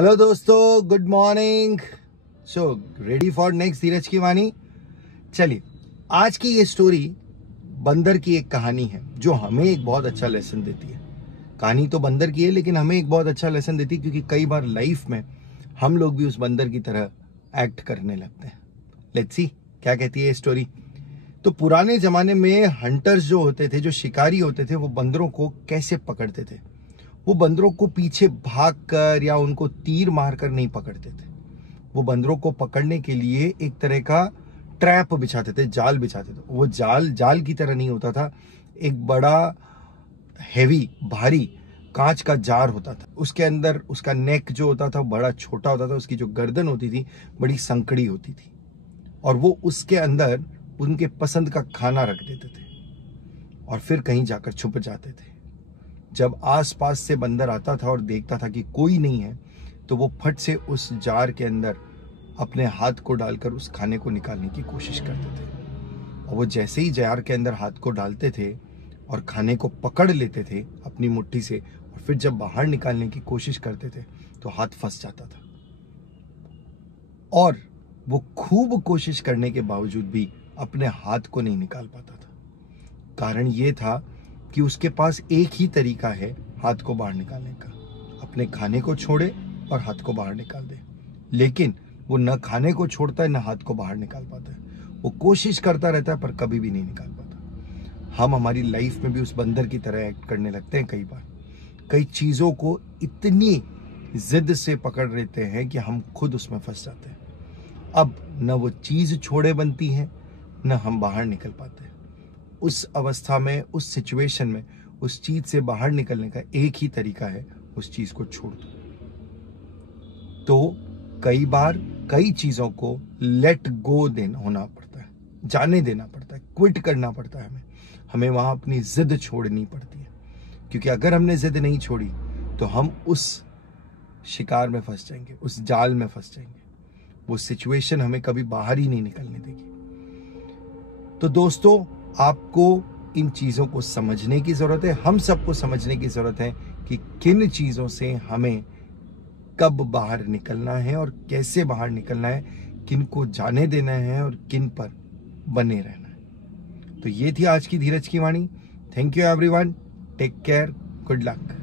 Hello दोस्तों, good morning. So ready for next Dheeraj की वाणी। चलिए, आज की ये स्टोरी बंदर की एक कहानी है जो हमें एक बहुत अच्छा लेसन देती है। कहानी तो बंदर की है लेकिन हमें एक बहुत अच्छा लेसन देती है, क्योंकि कई बार लाइफ में हम लोग भी उस बंदर की तरह एक्ट करने लगते हैं। लेट्स सी क्या कहती है ये स्टोरी। तो पुराने जमाने में हंटर्स जो होते थे, जो शिकारी होते थे, वो बंदरों को कैसे पकड़ते थे? वो बंदरों को पीछे भागकर या उनको तीर मारकर नहीं पकड़ते थे। वो बंदरों को पकड़ने के लिए एक तरह का ट्रैप बिछाते थे, जाल बिछाते थे। वो जाल जाल की तरह नहीं होता था, एक बड़ा हैवी भारी कांच का जार होता था। उसके अंदर उसका नेक जो होता था बड़ा छोटा होता था, उसकी जो गर्दन होती थी बड़ी संकड़ी होती थी, और वो उसके अंदर उनके पसंद का खाना रख देते थे और फिर कहीं जाकर छुप जाते थे। जब आसपास से बंदर आता था और देखता था कि कोई नहीं है, तो वो फट से उस जार के अंदर अपने हाथ को डालकर उस खाने को निकालने की कोशिश करते थे। और वो जैसे ही जार के अंदर हाथ को डालते थे और खाने को पकड़ लेते थे अपनी मुट्ठी से, और फिर जब बाहर निकालने की कोशिश करते थे तो हाथ फंस जाता था। और वो खूब कोशिश करने के बावजूद भी अपने हाथ को नहीं निकाल पाता था। कारण ये था कि उसके पास एक ही तरीका है हाथ को बाहर निकालने का, अपने खाने को छोड़े और हाथ को बाहर निकाल दे। लेकिन वो न खाने को छोड़ता है न हाथ को बाहर निकाल पाता है। वो कोशिश करता रहता है पर कभी भी नहीं निकाल पाता। हम हमारी लाइफ में भी उस बंदर की तरह एक्ट करने लगते हैं। कई बार कई चीजों को इतनी जिद से पकड़ लेते हैं कि हम खुद उसमें फंस जाते हैं। अब न वो चीज छोड़े बनती है न हम बाहर निकल पाते हैं। उस अवस्था में, उस सिचुएशन में, उस चीज से बाहर निकलने का एक ही तरीका है, उस चीज को छोड़ दो। तो कई बार कई चीजों को लेट गो देना होना पड़ता है, जाने देना पड़ता है, क्विट करना पड़ता है। हमें वहां अपनी जिद छोड़नी पड़ती है, क्योंकि अगर हमने जिद नहीं छोड़ी तो हम उस शिकार में फंस जाएंगे, उस जाल में फंस जाएंगे। वो सिचुएशन हमें कभी बाहर ही नहीं निकलने देगी। तो दोस्तों, आपको इन चीजों को समझने की जरूरत है। हम सबको समझने की जरूरत है कि किन चीजों से हमें कब बाहर निकलना है और कैसे बाहर निकलना है, किन को जाने देना है और किन पर बने रहना है। तो ये थी आज की धीरज की वाणी। Thank you everyone, take care, good luck.